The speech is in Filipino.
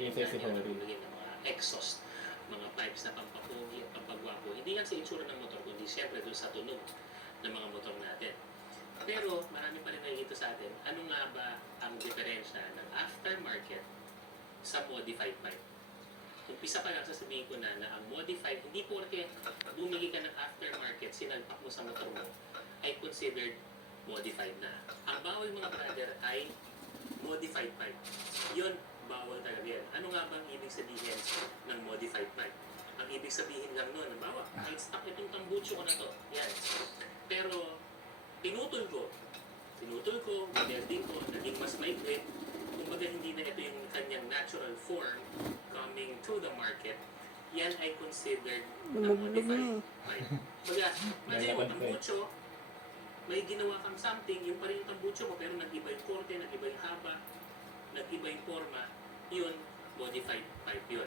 Yung na sexy yung Hori. nagbibigay ng mga exhaust, mga pipes na pampapugi at pampagwapo. Hindi lang sa itsura ng motor, kundi siyempre doon sa tunog ng mga motor natin. Pero marami pa rin nakikita sa atin, ano nga ba ang diferensya ng aftermarket sa modified pipe? Umpisa pa lang sasabihin ko na ang modified, hindi porke bumili ka ng aftermarket, sinalpak mo sa motor mo, ay considered modified na. Ang bawal mga brother ay modified pipe. Yun, bawal talaga yan. Ano nga bang ibig sabihin ng modified pipe? Ang ibig sabihin lang nun, bawa, kahit stock itong tambucho ko na to, yan. Pero, pinutol ko, binelding ko, naging mas maikli. Kumbaga hindi na ito yung kanyang natural form coming to the market, yan ay considered na modified pipe. Kumbaga, imagine mo, tambucho, may ginawa kang something, yung pa rin yung tambucho mo, pero nag-iba yung korte, nag-iba yung haba, nag-iba yung forma, yun, modified pipe yun.